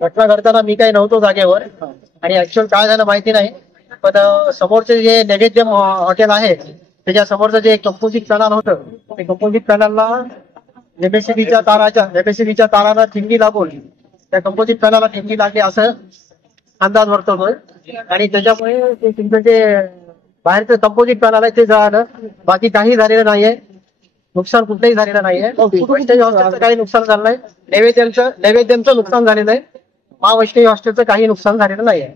घटना घडताना मी काही नव्हतो जागेवर आणि ऍक्च्युअल काय झालं माहिती नाही, पण समोरचे जे नैवेद्यम हॉटेल आहे त्याच्या समोरचं जे कंपोजिट पॅनल होतं, ते कंपोजिट पॅनलला एमएससीबीच्या ताराला ठिणगी लागून त्या कंपोजिट पॅनलला ठिणगी लागली असं अंदाज वर्तवतोय. आणि त्याच्यामुळे ते तुमचं जे बाहेरचं कंपोजिट पॅनल आहे ते जळालं, बाकी काही झालेलं नाहीये, नुकसान कुठलंही झालेलं नाहीये. हॉस्टेलचं काही नुकसान झालं नाही, नैवेद्यमचं नुकसान झालेलं आहे. महावैष्णवी हॉस्टेलचं काही नुकसान झालेलं नाहीये.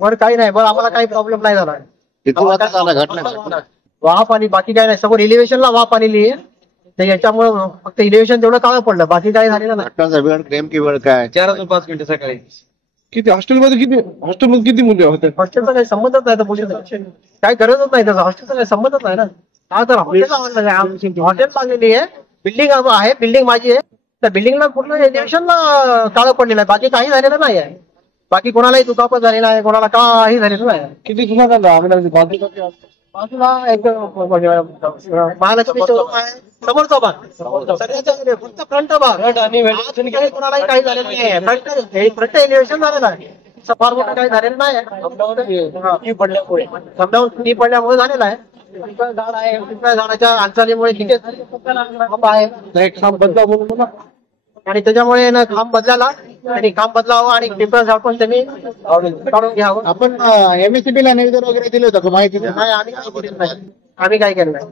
वर काही नाही, बरं आम्हाला काही प्रॉब्लेम नाही झाला. वाफ आणि बाकी काय नाही, समोर इलिव्हेशनला वाफ आलेली आहे, तर याच्यामुळे फक्त इलिव्हेशन तेवढं काळं पडलं, बाकी काही झालेलं नाही. नेमकी वेळ काय? 4-5 मिनिटं सकाळी. किती हॉस्टेलमध्ये किती मुले होते? हॉस्टेलचा काही संबंधच नाही, तर काय गरजच नाही त्याचा, हॉस्टेलचा काही संबंधच नाही ना. हा तर हॉटेल लागलेली आहे, बिल्डिंग आहे, बिल्डिंग माझी आहे, त्या बिल्डिंगला पूर्ण इलिव्हेशनला काळं पडलेलं आहे, बाकी काही झालेलं नाही आहे. बाकी कोणालाही दुखापत झालेला आहे, कोणाला काही झालेलं नाही. किती गुन्हा झाला? बाजूला एक महालक्ष्मी शोरूम आहे, समोरचा भाग सगळ्याच्या फक्त फ्रंट भाग आणि कोणालाही काही झालेलं नाही. फ्रंट एलिव्हेशन झालेलं आहे, फार मोठं काही झालेलं नाही. पडल्यामुळे झालेलं आहे. झाड आहे, झाडाच्या हालचालीमुळे आणि त्याच्यामुळे ना खांब बदलायला आणि खांब बदलावं आणि पिंपळ झाड पण त्यांनी काढून घ्यावं. आपण एमएससीबीला निवेदन वगैरे दिलं होतं का? माहिती नाही, आम्ही काही केलं नाही.